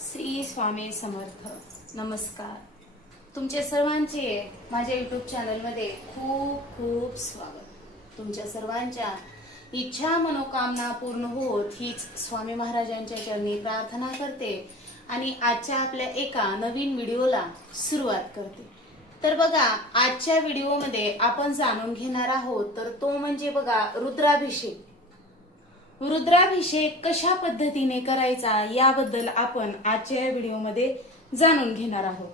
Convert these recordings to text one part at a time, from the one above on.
श्री स्वामी समर्थ. नमस्कार. तुमच्या सर्वांचे माझ्या युट्यूब चॅनलमध्ये खूप खूप स्वागत. तुमच्या सर्वांच्या इच्छा मनोकामना पूर्ण होत हीच स्वामी महाराजांच्या चरणी प्रार्थना करते आणि आजच्या आपल्या एका नवीन व्हिडिओला सुरुवात करते. तर बघा, आजच्या व्हिडिओमध्ये आपण जाणून घेणार आहोत तर तो म्हणजे बघा रुद्राभिषेक. रुद्राभिषेक कशा पद्धतीने करायचा याबद्दल आपण आजच्या व्हिडिओमध्ये जाणून घेणार आहोत.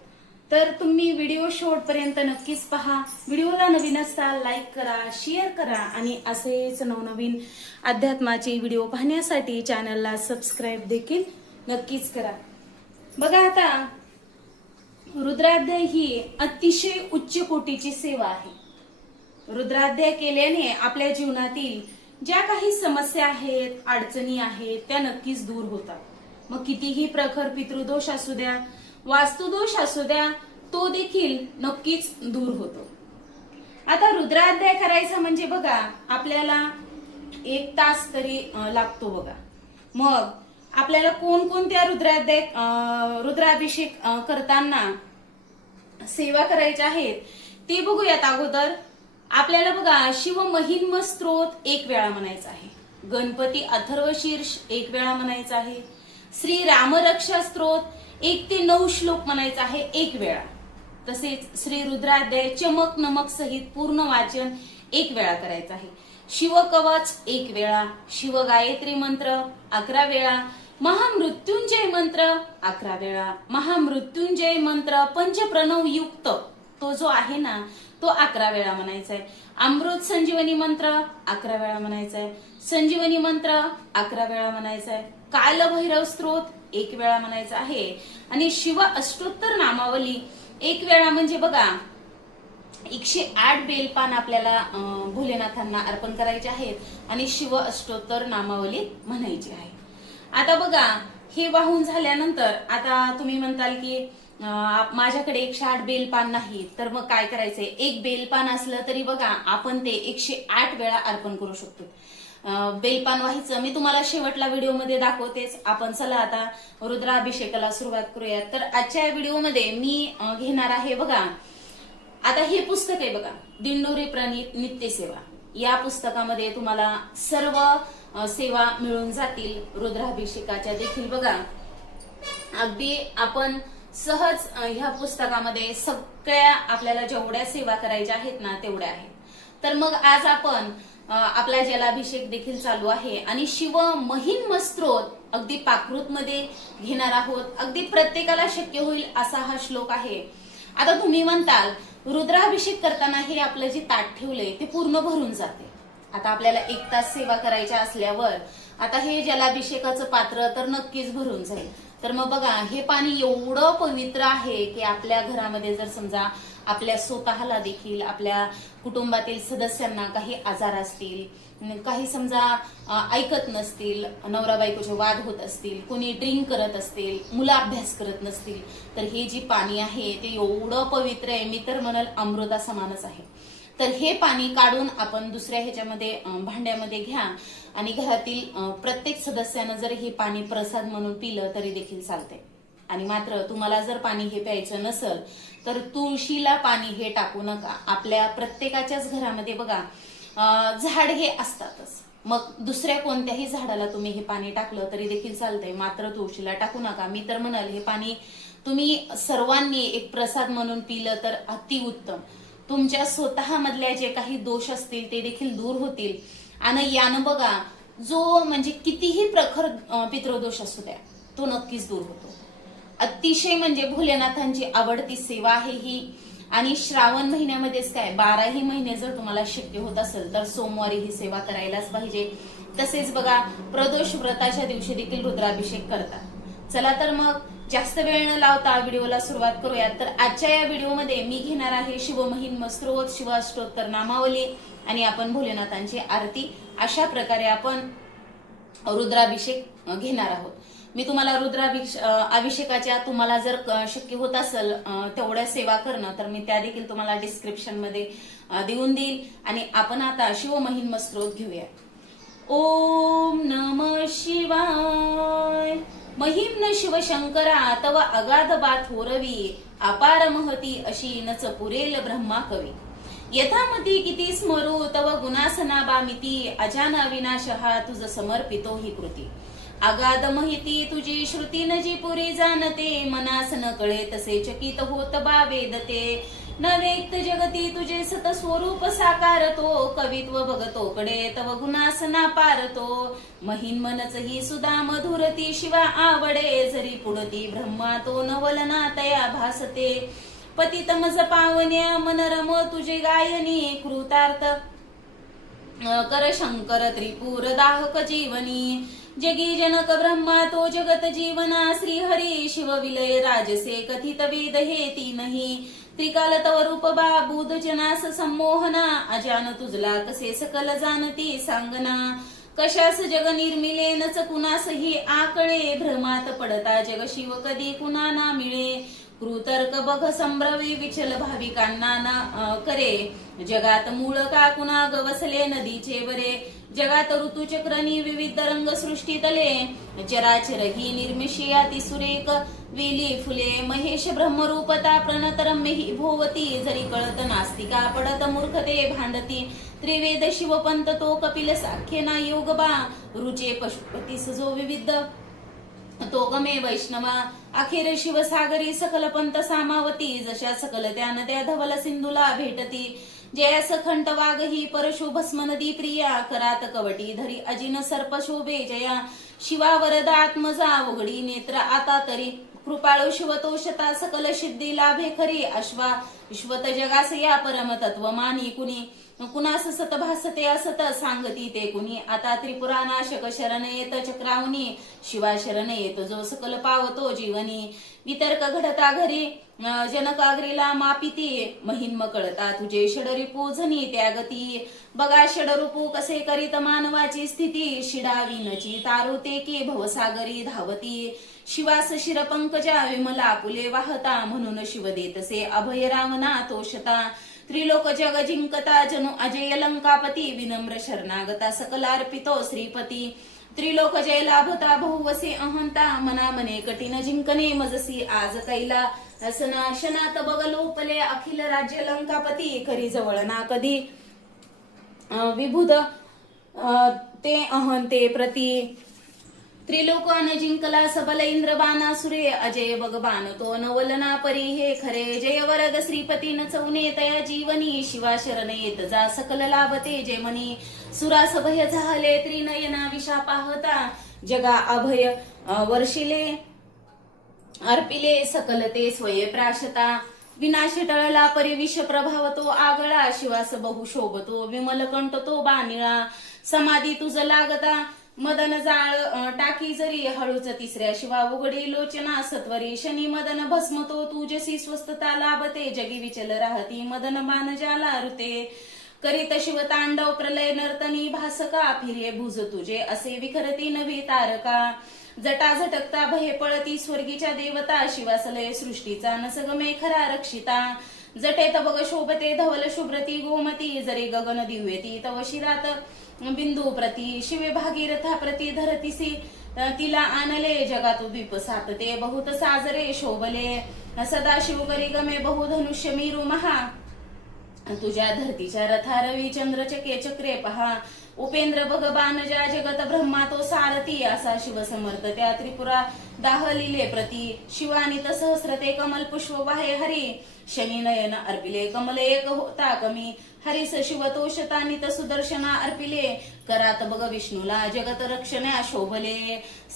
तर तुम्ही व्हिडिओ शेवटपर्यंत नक्कीच पहा. व्हिडिओला नवीन असताल लाईक करा, शेअर करा आणि असेच नवनवीन अध्यात्माचे व्हिडिओ पाहण्यासाठी चॅनलला सबस्क्राईब देखील नक्कीच करा. बघा, आता रुद्राध्याय ही अतिशय उच्च कोटीची सेवा आहे. रुद्राध्याय केल्याने आपल्या जीवनातील ज्या काही समस्या आहेत, अडचणी आहेत त्या नक्कीच दूर होतात. मग कितीही प्रखर पितृदोष असू द्या, वास्तुदोष असू द्या, तो देखील नक्कीच दूर होतो. आता रुद्राध्याय करायचा म्हणजे बघा आपल्याला 1 तास तरी लागतो बघा. मग आपल्याला कोणकोणत्या रुद्राभिषेक करताना सेवा करायच्या आहेत ते बघूयात. अगोदर आपल्याला बघा शिव महिन्म स्तोत्र 1 वेळा म्हणायचा आहे, गणपती अथर्वशीर्ष 1 वेळा म्हणायचा आहे, श्री रामरक्षा स्तोत्र 1 ते 9 श्लोक म्हणायचा आहे 1 वेळा. तसेच श्री रुद्राध्याय चमक नमक सहित पूर्ण वाचन 1 वेळा करायचं आहे. शिवकवच 1 वेळा, शिव गायत्री मंत्र 11 वेळा, महामृत्युंजय मंत्र 11 वेळा, महामृत्युंजय मंत्र पंचप्रणव युक्त तो जो आहे ना तो 11 वेळा म्हणायचा आहे. अमृत संजीवनी मंत्र 11 वेळा म्हणायचा आहे, संजीवनी मंत्र 11 वेळा म्हणायचा आहे, कालभैरव स्तोत्र 1 वेळा म्हणायचा आहे आणि शिव अष्टोत्तर नामावली 1 वेळा. म्हणजे बघा 108 बेलपान आपल्याला भोलेनाथांना अर्पण करायचे आहेत आणि शिव अष्टोत्तर नामावली म्हणायची आहे. आता बघा हे वाहून झाल्यानंतर आता तुम्ही म्हणताल की माझ्याकडे 108 बेलपान नाही, तर मग काय करायचंय? 1 बेलपान असलं तरी बघा आपण ते 108 वेळा अर्पण करू शकतो. बेलपान व्हायचं मी तुम्हाला शेवटला व्हिडिओमध्ये दाखवतेच. आपण चला आता रुद्राभिषेकाला सुरुवात करूयात. तर आजच्या व्हिडिओमध्ये मी घेणार आहे बघा, आता हे पुस्तक आहे बघा, दिंडोरी प्रणीत नित्यसेवा. या पुस्तकामध्ये तुम्हाला सर्व सेवा मिळून जातील रुद्राभिषेकाच्या देखील. बघा अगदी आपण सहज ह्या पुस्तकामध्ये सगळ्या आपल्याला जेवढ्या सेवा करायच्या आहेत ना तेवढ्या आहेत. तर मग आज आपण आपला जलाभिषेक देखील चालू आहे आणि शिव महिन्म स्तोत्र अगदी प्राकृत मध्ये घेणार आहोत. अगदी प्रत्येकाला शक्य होईल असा हा श्लोक आहे. आता तुम्ही म्हणताल रुद्राभिषेक करताना हे आपलं जे ताट ठेवलंय ते पूर्ण भरून जाते. आता आपल्याला 1 तास सेवा करायच्या असल्यावर आता हे जलाभिषेकाचं पात्र तर नक्कीच भरून जाईल. तर मग बघा हे पाणी एवढं पवित्र आहे की आपल्या घरामध्ये जर समजा आपल्या स्वतःला देखील आपल्या कुटुंबातील सदस्यांना काही आजार असतील, काही समजा ऐकत नसतील, नवरा बायकोचे वाद होत असतील, कोणी ड्रिंक करत असतील, मुलं अभ्यास करत नसतील, तर हे जी पाणी आहे ते एवढं पवित्र आहे, मी तर म्हणल अमृता समानच आहे. तर हे पाणी काढून आपण दुसऱ्या ह्याच्यामध्ये भांड्यामध्ये घ्या आणि घरातील प्रत्येक सदस्यानं जर हे पाणी प्रसाद म्हणून पिलं तरी देखील चालते. आणि मात्र तुम्हाला जर पाणी हे प्यायचं नसेल तर तुळशीला पाणी हे टाकू नका. आपल्या प्रत्येकाच्याच घरामध्ये बघा झाड हे असतातच, मग दुसऱ्या कोणत्याही झाडाला तुम्ही हे पाणी टाकलं तरी देखील चालतंय, मात्र तुळशीला टाकू नका. मी तर म्हणाल हे पाणी तुम्ही सर्वांनी एक प्रसाद म्हणून पिलं तर अतिउत्तम. तुमच्या स्वतःमधल्या जे काही दोष असतील ते देखील दूर होतील आणि यानं बघा जो म्हणजे कितीही प्रखर पितृदोष असू द्या तो नक्कीच दूर होतो. अतिशय म्हणजे भोलेनाथांची आवडती सेवा आहे ही. आणि श्रावण महिन्यामध्येच काय 12ही महिने जर तुम्हाला शक्य होत असेल तर सोमवारी ही सेवा करायलाच पाहिजे. तसेच बघा प्रदोष व्रताच्या दिवशी देखील रुद्राभिषेक करतात. चला तर मग जास्त वेळ न लावता व्हिडिओला सुरुवात करूयात. तर आजच्या या व्हिडिओमध्ये मी घेणार आहे शिव महिन्म स्तोत्र, शिव अष्टोत्तर नामावली आणि आपण भोलेनाथांची आरती. अशा प्रकारे आपण रुद्राभिषेक घेणार आहोत. मी तुम्हाला अभिषेकाच्या तुम्हाला जर शक्य होत असेल तेवढ्या सेवा करणं तर मी त्या देखील तुम्हाला डिस्क्रिप्शन मध्ये देऊन देईल. आणि आपण आता शिव महिन्म स्तोत्र घेऊया. ओम नमः शिवाय, महिम्न शिवशंकरा तव अगाध बात होरवी, अपार महती अशी नच पुरेल ब्रह्मा कवी. यथामती किती स्मरू तव गुणासना बामिती, अजान अविनाश हा तुझ समर्पितो ही कृती. अगाध माहिती तुझी श्रुती न जी पुरी जाणते, मनास न कळे तसे चकित होत बा वेदते. न व्यक्त जगती तुझे सत स्वरूप साकारतो, कवित्व बघतो कडे तव गुणासना पारतो. महिन्मनच ही सुधा मधुरती शिवा आवडे, जरी पुढती ब्रह्मा तो नवलना तया भासते. पतित मज पावन्या मनरम तुझे गायनी, कृतार्थ कर शंकर त्रिपुर दाहक जीवनी. जगी जनक ब्रह्मा तो जगत जीवना, श्री हरी शिव विलय राजसे कथित वेद हे तीनही. त्रिकाल तव रूप बा बुध जनास संमोहना, अजान तुझला कसे सकल जाणती सांगना. कशास जग निर्मिले नच कुणासही आकळे, भ्रमात पडता जग शिव कधी कुणा ना मिळे. कृतर्क बघ संभ्रवी विचल भाविकांना ना करे, जगात मूळ का कुणा गवसले नदीचे बरे. जगात ऋतुचक्रनी विविध रंग सृष्टी तले, चराचर ही निर्मिषी अति सुरेख वेली फुले. महेश ब्रह्मरूपता प्रणत रम्य ही भोवती, जरी कळत नास्तिका पडत मूर्खते भांडती. त्रिवेद शिवपंत तो कपिल साख्य ना योग बा, रुचे पशुपती सजो विविध तो गमे वैष्णवा. अखेर शिवसागरी सकल पंत सामावती, जशा सकल त्या नद्या धवल सिंधूला भेटती. जयास खंट वाघ ही परशु भस्म नदी प्रिया, करात कवटी धरी अजिन सर्प शोभे जया. शिवा वरद आत्मजा उघडी नेत्र आता तरी, कृपाळू शिवतोषता सकल सिद्धी लाभे खरी. अश्वा विश्वत जगास या परम तत्व मानी कुणी, कुणास सत भासते असत सांगती ते कुणी. आता त्रिपुरानाशक शरण येत चक्रावनी, शिवा शरण येत जो सकल पावतो जीवनी. वितर्क घडता घरी जनकाग्रीला मापिती, महिन्म कळता तुझे षडरिपू जनी त्यागती. बघा षडरूपू कसे करीत मानवाची स्थिती, शिडाविनची तारुते की भवसागरी धावती. शिवास शिरपंकजा विमला फुले वाहता, म्हणून शिव देतसे अभय रामना तोषता. त्रिलोक जग जिंकता जनु अजय लंकापती, विनम्र शरणागता सकलार्पितो श्रीपती. त्रिलोक जय लाभता बहुवसे अहंता, मना मने कठीण जिंकणे मजसी आज कैला. असनाशनात बग लोपले अखिल राज्य लंकापती, करी जवळ ना कधी विभुद ते अहंते प्रती. त्रिलोकान जिंकला सबल इंद्र बाणासुरे, अजय भगवान तो नवलना परी हे खरे. जय वरद श्रीपती न चौने तया जीवनी, शिवा शरण येत जा सकल लाभते जे मनी. सुरास भय झाले त्रिनयना विषा पाहता, जगा अभय वर्षिले अर्पिले सकल ते स्वये प्राशता. विनाश टळला परी विष प्रभाव तो आगळा, शिवास बहु शोभतो विमल कंठ तो बानिळा. समाधी तुझ लागता मदन जाळ टाकी जरी, हळूच तिसऱ्या शिवा उघडी लोचना सत्वरी. शनी मदन भस्मतो तुझसी स्वस्थता लाभते, जगी विचल राहती मदन मान जाला ऋते. करीत शिव तांडव प्रलय नर्तनी भासका, फिरे भुज तुझे असे विखरती नवी तारका. जटा झटकता भये पळती स्वर्गीच्या देवता, शिवासलय सृष्टीचा नसगमे खरा रक्षिता. जटेत बग शोभते धवल शुभ्रती गोमती, जरी गगन दिव्यती तव शिरात बिंदू प्रती. शिवे भागीरथा प्रती धरतीसी तिला आणले, जगात द्वीप सातते बहुत साजरे शोभले. सदा शिवगरी गमे बहुधनुष्य मीरू महा, तुझ्या धरतीच्या रथा रवी चंद्र चके चक्रे पहा. उपेंद्र भगवानजा जगत ब्रह्मा तो सारथी, असा शिव समर्थ त्या त्रिपुरा दाहलिले प्रती. शिवानित सहस्रते कमल पुष्प वाहे हरी, शनी नयन अर्पिले कमल एक होता कमी. हरिस शिवतोषता नित सुदर्शना अर्पिले, करात बग विष्णूला जगत रक्षण्या शोभले.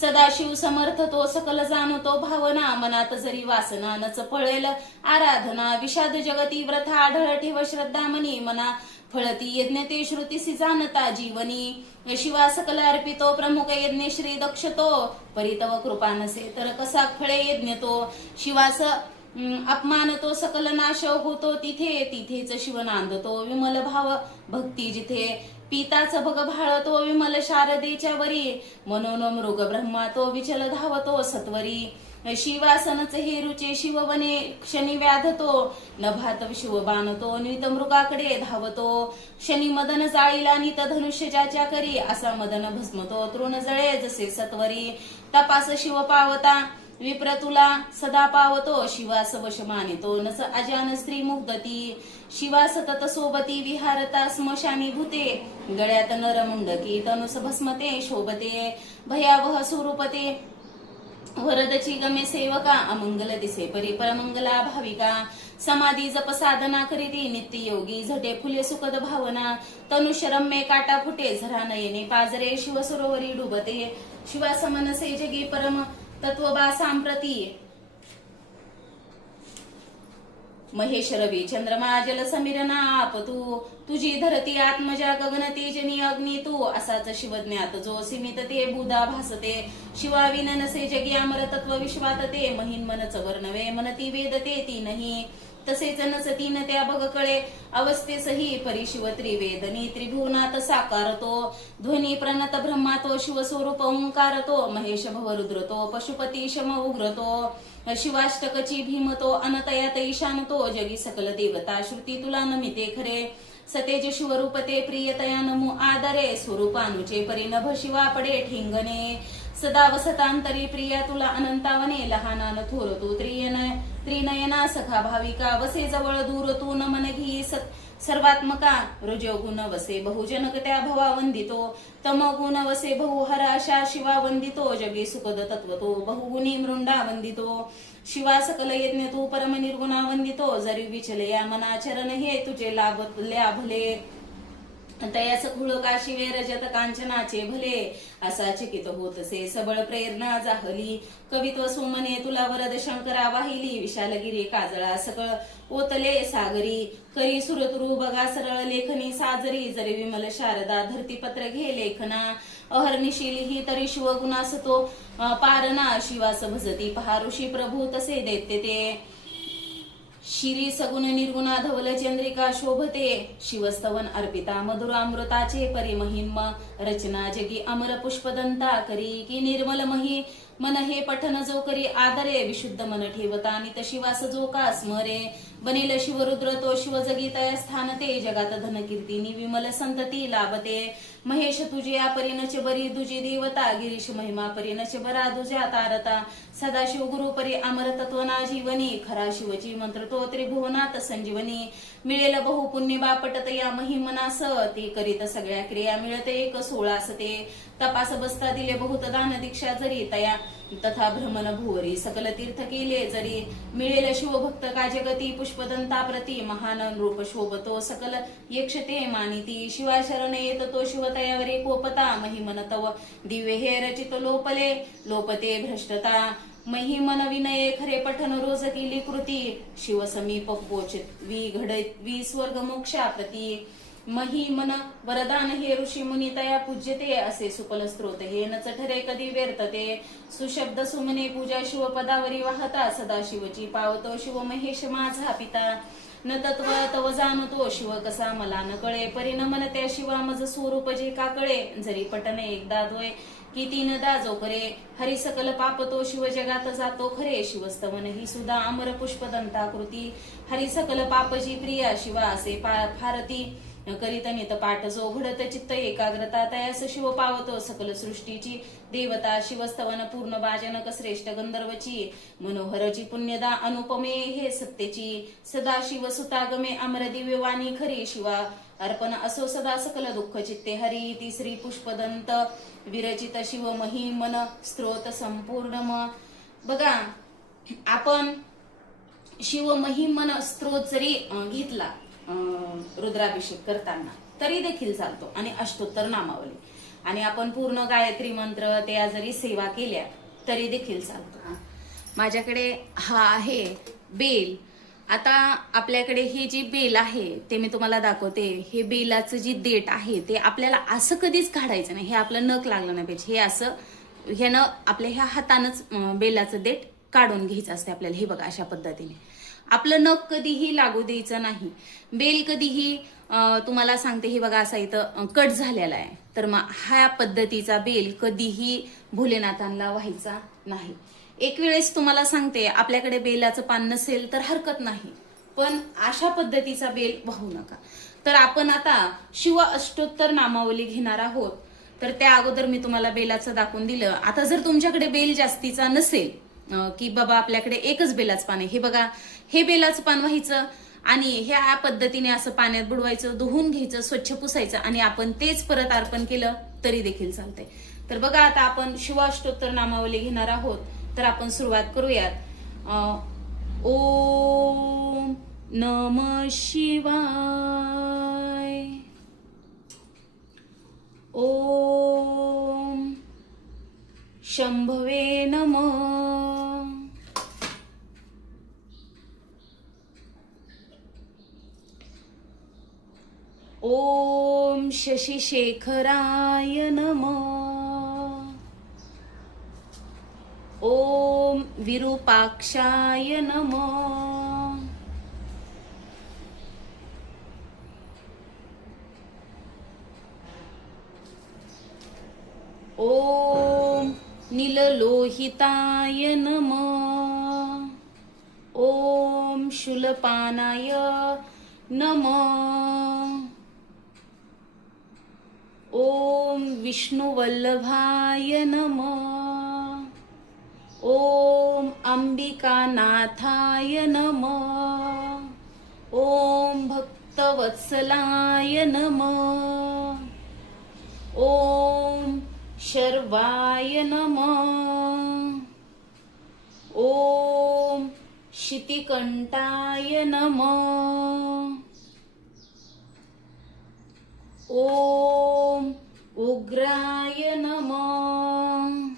सदाशिव समर्थ तो सकल जाणतो भावना, मनात जरी वासना नच पळेल आराधना. विषाद जगती व्रथा आढळ ठेव श्रद्धा मनी, मना फळती यज्ञ ते श्रुतीसी जाणता जीवनी. शिवा सकल अर्पितो प्रमुख यज्ञ श्री दक्षतो, परितव कृपा नसे तर कसा फळे यज्ञ तो. शिवास अपमान तो सकल नाश होतो तिथे, तिथेच शिव नांदतो विमल भाव भक्ती जिथे. पिताच भग भाळतो विमल शारदेच्या वरी, मनोन मृग ब्रह्मा तो विचल धावतो सत्वरी. शिवासनच हे रुचे शिववने क्षणी व्याधतो, नभात शिव बाणतो नित मृगाकडे धावतो. शनी मदन जाळीला नित धनुष्य ज्याच्या करी, असा मदन भस्मतो तृण जळे जसे सत्वरी. तपास शिव पावता विप्र तुला सदा पावतो, शिवास वश मानितो नस अजान स्त्री मुग्धती, शिवा सतत सोबती विहारता स्मशानी भूते, गळ्यात नरमुंडकी तनुस भस्मते शोभते, भयावह स्वरूपते वरदची गमे सेवका, अमंगल दिसे परी परमंगला भाविका, समाधी जप साधना करीती नित्य योगी, झटे फुले सुखद भावना, तनुशरम्ये काटा फुटे, झरा नयने पाजरे, शिव सरोवरी डुबते, शिवा समनसे जगी परम तत्वबा सांप्रती, महेश रवी चंद्रमा जल समीरना आप तू, तुझी धरती आत्मजा गगन तेजनी अग्नी तू, असाच शिवज्ञात जो सीमित ते बुधा भासते, शिवा विन नसे जगी अमर तत्व विश्वात ते, महीन मनच वर्णवे मनती वेदते ती नाही, तसेच नसतीन त्या बघ कळे अवस्थेसही, परिशिव त्रिवेदनी त्रिभुवनात साकारतो, ध्वनी प्रणत ब्रह्मातो, शिव स्वरूप ओंकारतो, महेश भवरुद्रतो, पशुपती शम उग्रतो, शिवाष्टकची भीमतो, अनतयात ईशानतो, जगी सकल देवता श्रुती तुला नमिते खरे, सतेज शिवरूपते प्रियतया नमो आदरे, स्वरूपानुचे परिनभ शिवा पडे ठिंगणे, सदा वसतांतरी प्रिया तुला अनंतावने, लहानान थोर तू त्रिनयना सखा भाविका, वसे जवळ दूर तू नमन घी सर्वात्मका, रजोगुण वसे बहुजनक त्या भवा वंदितो, तमगुण वसे बहुहर अशा शिवा वंदितो, जगी सुखद तत्व तो बहुगुणी मृंडा वंदितो, शिवा सकल यज्ञ तू परम निर्गुणा वंदितो, जरी विचले या मनाचरण हे तुझे लाभले, तयास खुळ काशिवे रजत कांचनाचे भले, असा चकित होतसे सबळ प्रेरणा जाहली, कवित्व सुमने तुला वरद शंकरा वाहिली, विशालगिरी काजळा सकळ ओतले सागरी, करी सुरतुरु बघा सरळ लेखनी साजरी, जरी विमल शारदा धरतीपत्र घे लेखना, अहर्निशी ही तरी शिवगुणास तो पारणा, शिवास भजती पहा ऋषी प्रभू तसे दैत्य ते, शिरी सगुण निर्गुणा धवल चंद्रिका शोभते, शिवस्तवन अर्पिता मधुरामृताचे परिमहिम, रचना जगी अमर पुष्पदंता करी, की निर्मल मही मन हे पठन जो करी आदरे, विशुद्ध मन ठेवता नित शिवास जो का स्मरे, बनेल शिवरुद्र तो शिव जगी तया स्थानते, जगात धन कीर्तिनी विमल संतती लाभते, महेश तुझे परिणच बरी दुजी देवता, गिरीश महिमा परिणच बरा दुजा तारता, सदाशिव गुरु परी अमर तत्वना जीवनी, खरा शिवची मंत्र तो त्रिभुवनात संजीवनी, मिळेल बहु पुण्य बापटत या महिमनास, ते करीत सगळ्या क्रिया मिळत एक 16 ते, तपास बसता दिले बहुत दान दीक्षा जरी तया, तथा भ्रमण भुवरी सकल तीर्थ केले जरी, मिळेल शिवभक्त का जगती पुष्पदंता प्रती, महान रूप शोभतो सकल यक्षते मानिती, शिवा शरण येत तो शिव तयावरी कोपता, महिमन तव दिव्य हे रचित लोपते भ्रष्टता, महिमन विनये खरे पठन रोज केली कृती, शिव समीप पोचित घडवी स्वर्ग मोक्षा प्रती, महिमन वरदान हे ऋषी मुनी तया पूज्यते, असे सुपल स्त्रोत हे नच ठरे कधी व्यर्थते, सुशब्द सुमने पूजा शिव पदावरी वाहता, सदा शिवची पावतो शिव महेश माझा पिता, न तत्व तव जाणतो शिव कसा मला न कळे, परिणमन त्या शिवा मज स्वरूप जे का कळे, जरी पटने एकदा द्वय की तीनदा जो करे, हरी सकल पापतो शिव जगात जातो खरे, शिवस्तवन ही सुद्धा अमर पुष्पदंता कृती, हरी सकल पापजी प्रिया शिवा असे फारती, करीत नित पाठ जो घडत चित्त एकाग्रता, तयास शिव पावतो सकल सृष्टीची देवता, शिवस्तवन पूर्ण बाजनक श्रेष्ठ गंधर्वची, मनोहरची पुण्यदा अनुपमे हे सत्तेची, सदा शिव सुतागमे अमर दिव्य वाणी खरी, शिवा अर्पण असो सदा सकल दुःख चित्ते हरी, तिसरी पुष्पदंत विरचित शिव महिमन स्त्रोत संपूर्ण. बघा आपण शिव महिमन स्त्रोत जरी घेतला रुद्राभिषेक करताना तरी देखील चालतो, आणि अष्टोत्तर नामावली, आणि आपण पूर्ण गायत्री मंत्र त्या जरी सेवा केल्या तरी देखील चालतो. माझ्याकडे हा आहे बेल. आता आपल्याकडे हे जी बेल आहे ते मी तुम्हाला दाखवते. हे बेलाचं जी देठ आहे ते आपल्याला असं कधीच काढायचं नाही, हे आपलं नख लागलं नाही पाहिजे, हे असं ह्यानं आपल्या ह्या हातानंच बेलाचं देठ काढून घ्यायचं असते आपल्याला. हे बघा अशा पद्धतीने आपलं नख कधीही लागू द्यायचं नाही. बेल कधीही तुम्हाला सांगते, हे बघा असा इथं कट झालेला आहे, तर मग ह्या पद्धतीचा बेल कधीही भोलेनाथांना व्हायचा नाही. एक वेळेस तुम्हाला सांगते, आपल्याकडे बेलाचं पान नसेल तर हरकत नाही, पण अशा पद्धतीचा बेल वाहू नका. तर आपण आता शिव अष्टोत्तर नामावली घेणार आहोत. तर त्या अगोदर मी तुम्हाला बेलाचं दाखवून दिलं. आता जर तुमच्याकडे बेल जास्तीचा नसेल, की बाबा आपल्याकडे एकच बेलाचं पान आहे, हे बघा, हे बेलाचं पान व्हायचं आणि ह्या पद्धतीने असं पाण्यात बुडवायचं, धुवून घ्यायचं, स्वच्छ पुसायचं आणि आपण तेच परत अर्पण केलं तरी देखील चालतंय. तर बघा, आता आपण शिवाष्टोत्तर नामावली घेणार आहोत. तर आपण सुरुवात करूयात. ओम नमः शिवाय. ओम शंभवे नमः. ओम शशिशेखराय नमः. ओम विरूपाक्षाय नमः. ओम नीललोहिताय नमः. ओम शूलपानाय नमः. ओम विष्णुवल्लभाय नमः. ओम अंबिकानाथाय नमः. ओम भक्तवत्सलाय नमः. ओम शर्वाय नमः. ओम शितिकंठाय नमः. ओम उग्राय नमः.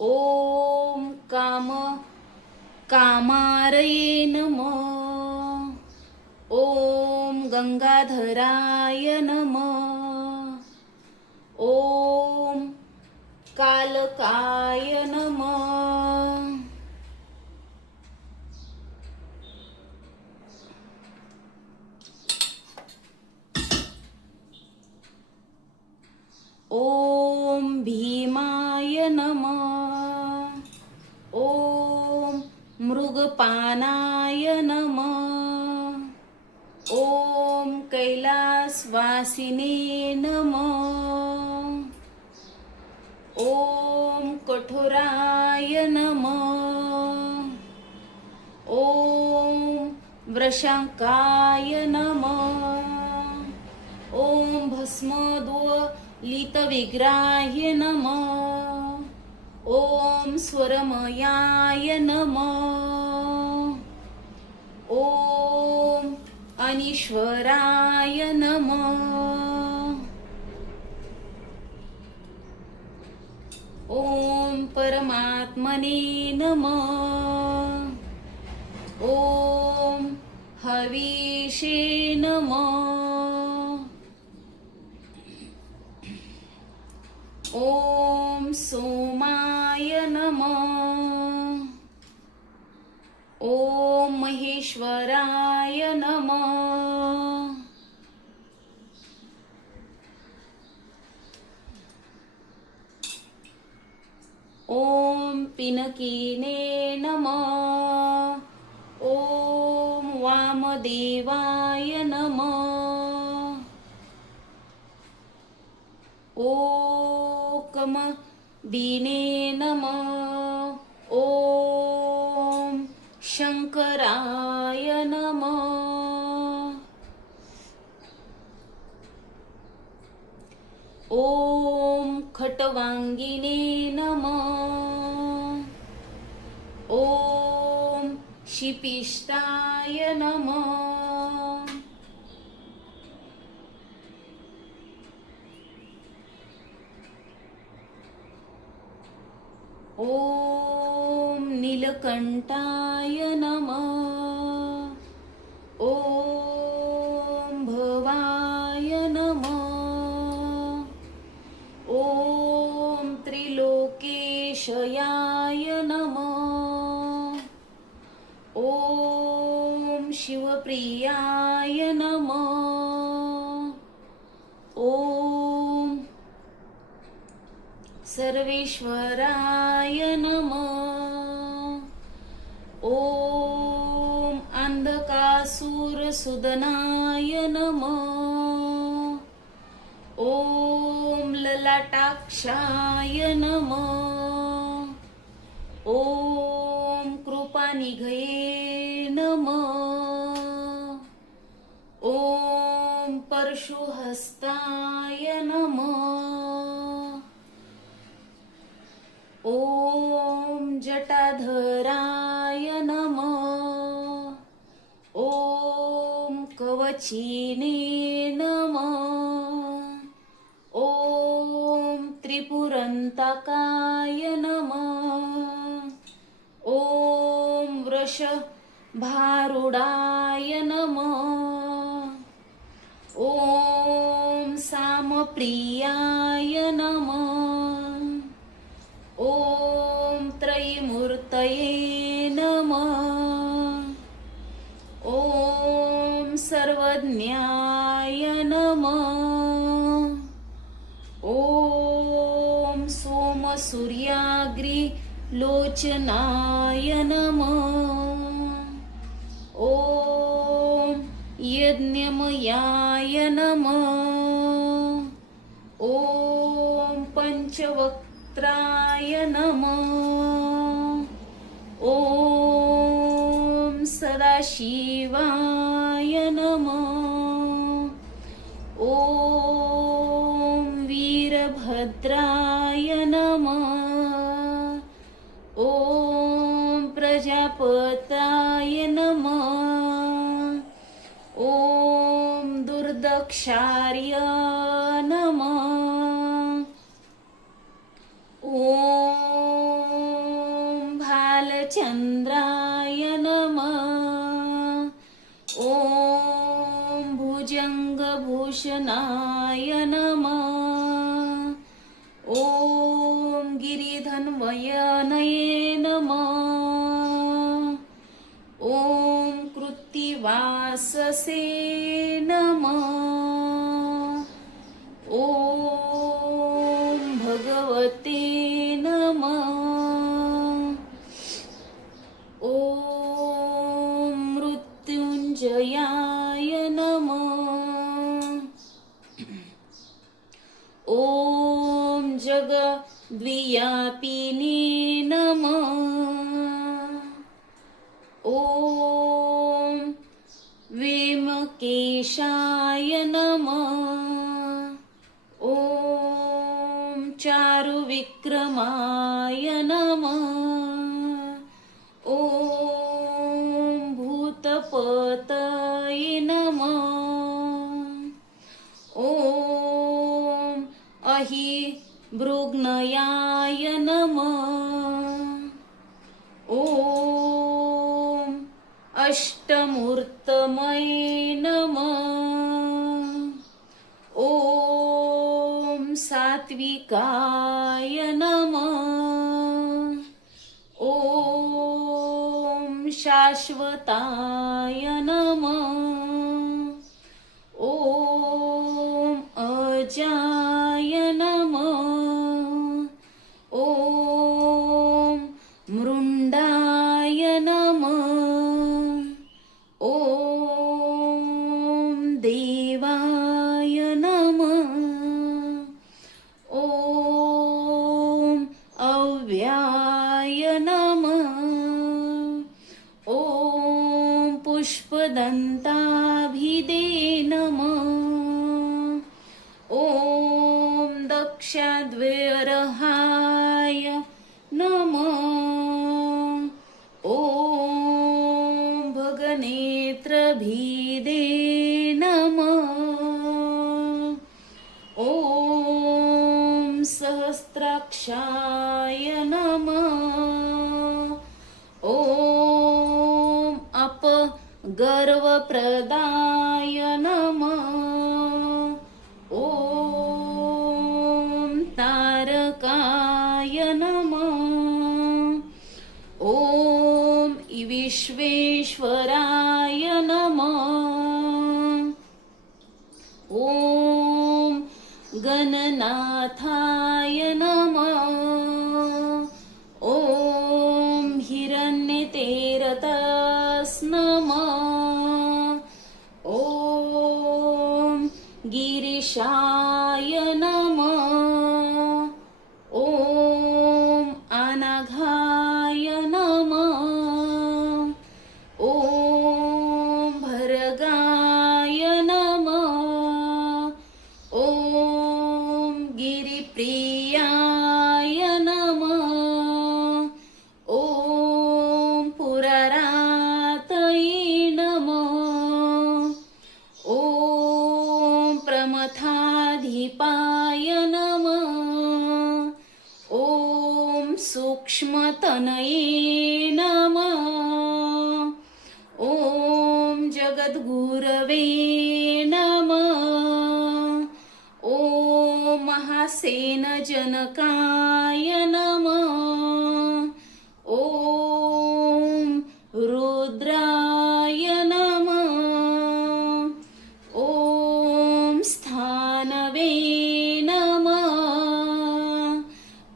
ओम कामारये नमः. ओम गंगाधराय नमः. ओम कालकाय नमः. ओम भीमाय नमः. ओम मृगपानाय नमः. ओम कैलासवासिने नमः. ओम कठोराय नमः. ओम वृषांकाय नमः. ओम भस्मोद्वलितविग्रहाय नमः. ओम स्वरमयाय नमः. ओम अनीश्वराय नमः. ओम परमात्मने नमः. ओम हवीशे नमः. ओम सोमाय नमः. ओम महेश्वराय नमः. ओम पिनकीने नमः. ओम वामदेवाय नमः. ओम दीने नमः. ओम शंकराय नमः. ओम खटवांगिने नमः. ओम शिपिष्टाय नमः. ओम नीलकंठाय नमः. ओम भवाय नमः. ओम त्रिलोकेशयाय नमः. ओम शिवप्रियाय नमः. ओम सर्वेश्वराय नमः. ओम अंधकासुरसुदनाय नमः. ओम ललाटाक्षाय नमः. ॐ कृपानिधये नमः. ॐ परशुहस्ताय नमः. ॐ जटाधराय नमः. ॐ कवचिने नमः. ॐ त्रिपुरन्तकाय नमः. ॐ वृषभारूढाय नमः. ॐ सामप्रियाय नमः. ॐ त्रयीमूर्तये नमः. ॐ सर्वज्ञाय नमः. ॐ सोमसूर्याग्निलोचनाय नमः. ॐ यज्ञमयाय नमः. ॐ पंचवक्त्राय नमः. ॐ सदाशिवाय नमः. ॐ वीरभद्राय नमः. ॐ प्रजापताय नमः. ॐ दुर्दक्षार्य नमः. ॐ भालचन्द्राय नमः. ॐ भुजङ्गभूषणाय नमः. ॐ गिरिधन्वयनये नमः. ॐ कृत्तिवाससे नमः. ॐ भगवते नमः. ॐ मृत्युञ्जयाय नमः. ॐ जगद्व्यापिने नमः. ॐ वेमकेशाय नमः. ॐ चारुविक्रमाय नमः. ॐ भूतपतये नमः. ॐ अहिभृग्नयाय नमः. ॐ अष्टमूर्तमये नमः. ॐ सात्विकाय नमः. ॐ शाश्वताय नमः. ॐ अजाय नमः. ॐ मृण्डाय नमः. ॐ देवाय नमः. ॐ अव्याय नमः. ॐ पुष्पदन्ताभिदे नमः. ॐ दक्षाद्वैरहाय नमः. ॐ भगनेत्रभिदे नमः. ॐ सहस्राक्षाय नमः. ॐ अपगर्वप्रदाय नमः. ॐ तारकाय नमः. ॐ विश्वेश्वराय नमः. ॐ गणनाथाय नमः. ॐ हिरण्यतेरतस् नमः. ॐ गिरीशाय नमः. अनघाय नमः। ॐ भर्गाय नमः। ॐ गिरिप्रियाय नमः। ॐ पुररातये नमः। ॐ प्रमथाधिपाय नमः। ॐ सूक्ष्मतनये नमः। ॐ जगद्गुरवे नमः। ॐ महासेनजनकाय नमः। ॐ रुद्राय नमः। ॐ स्थानवे नमः।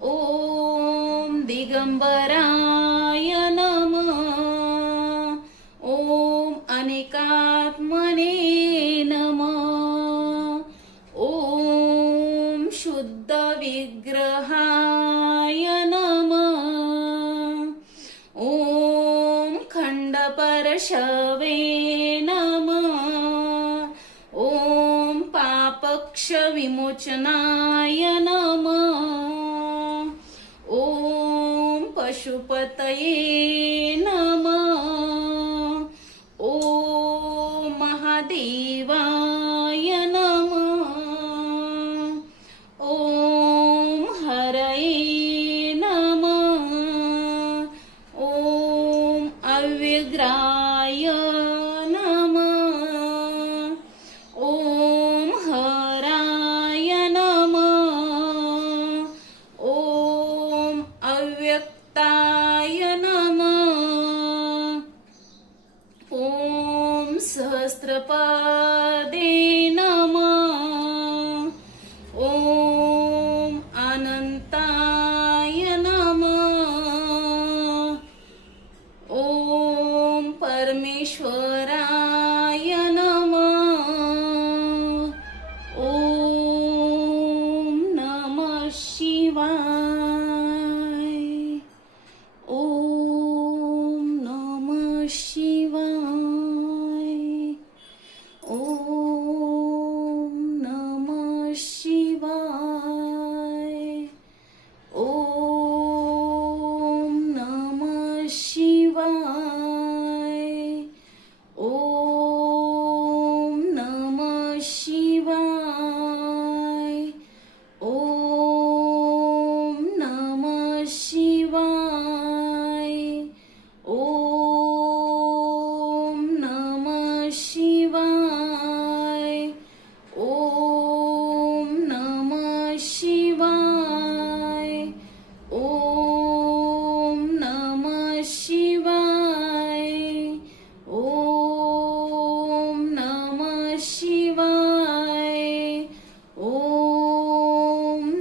ॐ दिगंबराय नमः। ॐ अनेकात्मने नमः। ॐ शुद्ध विग्रहाय नमः। ॐ खंडपरशवे नमः। ॐ पापक्ष विमोचनाय नमः। ॐ पशुपतये नमः। ॐ महादेवाय नमः। ॐ हरये नमः। ॐ अव्यग्राय नमः। ॐ हराय नमः। ॐ अव्यक्ताय नमः। ॐ सहस्रपादे नमः। ॐ अनंताय नमः। ॐ परमेश्वराय नमः। ॐ नमः शिवाय। ॐ नमः शिवाय। ॐ नमः शिवाय। ॐ नमः शिवाय। ॐ नमः शिवाय। ॐ नमः शिवाय। ॐ नमः शिवाय। ॐ नमः शिवाय। ॐ नमः शिवाय। ॐ नमः शिवाय। ॐ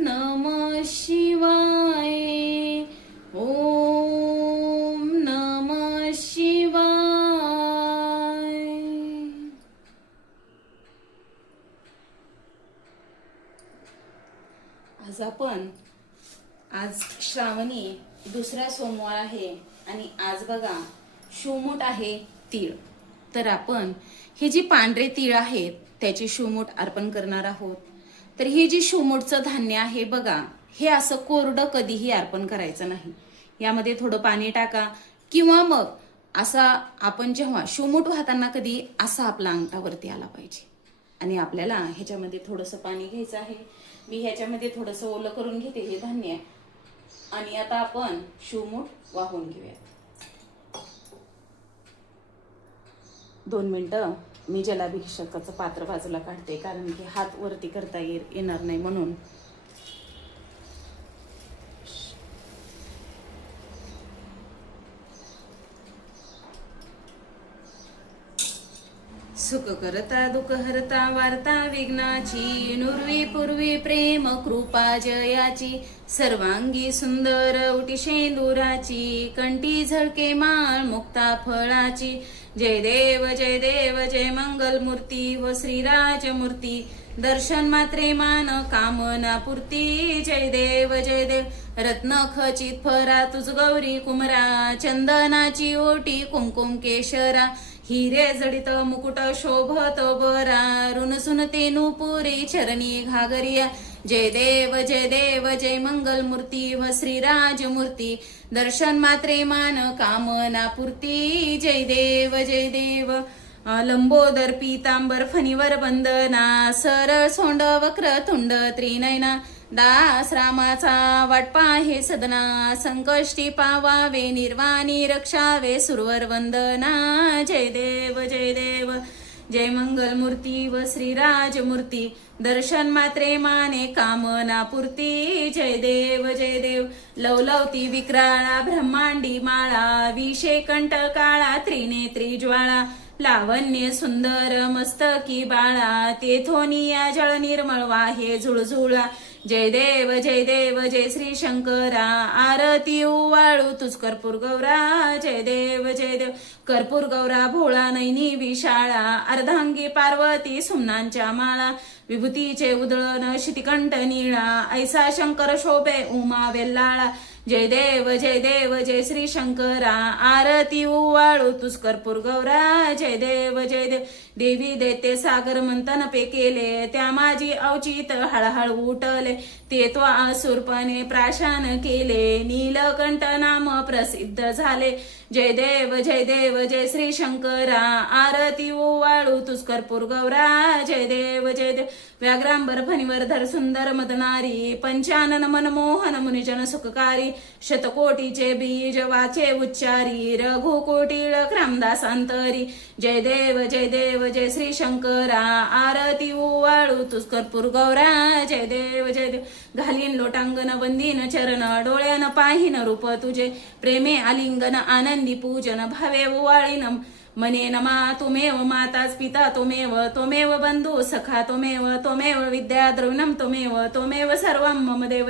नमः शिवाय। ॐ नमः शिवाय। आज श्रावणी दुसरा सोमवार आहे आणि आज बघा शिवमूठ आहे तीळ। तर आपण हे जी पांढरे तीळ आहेत त्याचे शिवमूठ अर्पण करणार आहोत। तर हे जे शिवमूठचं धान्य आहे बघा, हे असं कोरडं कधीही अर्पण करायचं नाही। यामध्ये थोडं पाणी टाका किंवा मग असा आपण जेव्हा शिवमूठ वाहताना कधी असा आपला अंगठावरती आला पाहिजे। आणि आपल्याला ह्याच्यामध्ये थोडंसं पाणी घ्यायचं आहे। मी ह्याच्यामध्ये थोडंसं ओलं करून घेते हे धान्य आणि आता आपण शिवमूठ वाहून घेऊया। 2 मिनिटं मी जलाभिषेकाचं पात्र बाजूला काढते, कारण की हात वरती करता येणार नाही म्हणून। सुख करता दुःख हरता वार्ता विघ्नाची, नुर्वी पूर्वी प्रेम कृपा जयाची, सर्वांगी सुंदर उटी शेंदुराची, कंठी झळके माळ मुक्ता फळाची, जय देव जय मंगल मूर्ती व श्रीराजमूर्ती दर्शन मात्रे मान कामना पूर्ती जय देव रत्न खचित फरा तुझ गौरी कुमरा चंदनाची ओटी कुंकुम केशरा हिरे जडित मुकुट शोभत बरा ऋण सुनते नुपुरी चरणी घागरिया जय देव जय मंगल मूर्ती व श्रीराजमूर्ती दर्शन मात्रे मान कामना पूर्ती जय देव लंबोदर पीतांबर फणीवर बंदना सरळ सोंड वक्र तुंड त्रिनयना दास रामाचा वाटपा हे सदना संकष्टी पावावे निर्वाणी रक्षावे सुरवर वंदना जय देव जय मंगल मूर्ती व श्रीराजमूर्ती दर्शन मात्रे माने कामना पूर्ती जय देव लवलवती विक्राळा ब्रह्मांडी माळा विषे कंठ काळा त्रिनेत्री ज्वाळा लावण्य सुंदर मस्तकी बाळा तेथोनिया जळ निर्मळ वाहे झुळझुळा जय देव जय श्री शंकरा आरती उवाळू तुझ कर्पूर गौरा जय देव कर्पूर गौरा भोळा नैनी विशाळा अर्धांगी पार्वती सुमनांच्या माळा विभूतीचे उधळण शितिकंठ निळा ऐसा शंकर शोभे उमा वेल्लाळा जय देव जय श्री शंकरा आरती उवाळू तुझ कर्पूर गौरा जय देव देवी देते सागर मंथन पे केले त्या माझी अवचित हळहळ उठले ते तो असुरपणे प्राशान केले नीलकंठ नाम प्रसिद्ध झाले जय देव जय श्री शंकरा आरती उवाळू तुझ कर्पूर गौरा जय देव व्याघ्रांबर फणीवर सुंदर मदनारी पंचानन मनमोहन मुनिजन सुखकारी शतकोटीचे बीज वाचे उच्चारी रघुकोटी रामदासांतरी जय देव जय श्री शंकरा आरती उवाळू तुझ कर्पूर गौरा जय देव घालीन लोटांगण वंदीन चरण डोळ्यान पाहिन रूप तुझे प्रेमे आलिंगन आनंदी पूजन भावे उवाळीन मने नमा तुमेव माताच पिता तुमेव बंधू सखा तुमेव विद्या द्रविणम तुमेव सर्वं मम देव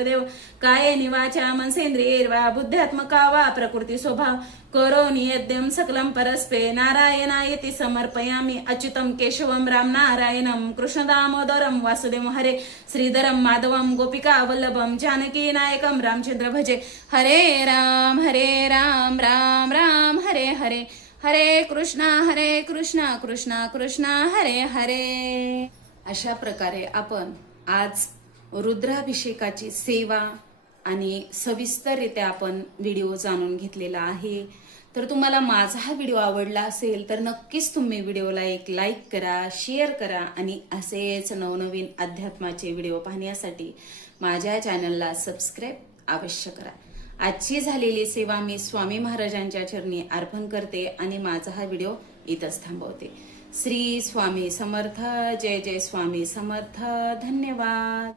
काये निवाचा मनसेंद्रियैर्वा बुद्ध्यात्मका वा प्रकृती स्वभाव करोमि यद्यं सकलं परस्पे नारायणायति समर्पयामि अच्युतं केशवं राम नारायणं कृष्णदामोदरं वासुदेवं हरे श्रीधरं माधवं गोपिका वल्लभं जानकी नायकं रामचंद्र भजे हरे राम राम राम हरे हरे हरे कृष्णा कृष्णा हरे हरे। अशा प्रकारे आपण आज रुद्राभिषेकाची सेवा आणि सविस्तररित्या आपण व्हिडिओ जाणून घेतलेला आहे। तर तुम्हाला माझा हा व्हिडिओ आवडला असेल तर नक्कीच तुम्ही व्हिडिओला एक लाईक करा, शेअर करा आणि असेच नवनवीन अध्यात्माचे व्हिडिओ पाहण्यासाठी माझ्या चॅनलला सबस्क्राईब अवश्य करा। आजची झालेली सेवा मी स्वामी महाराजांच्या चरणी अर्पण करते आणि माझा हा व्हिडिओ इथंच थांबवते। श्री स्वामी समर्थ जय स्वामी समर्थ। धन्यवाद।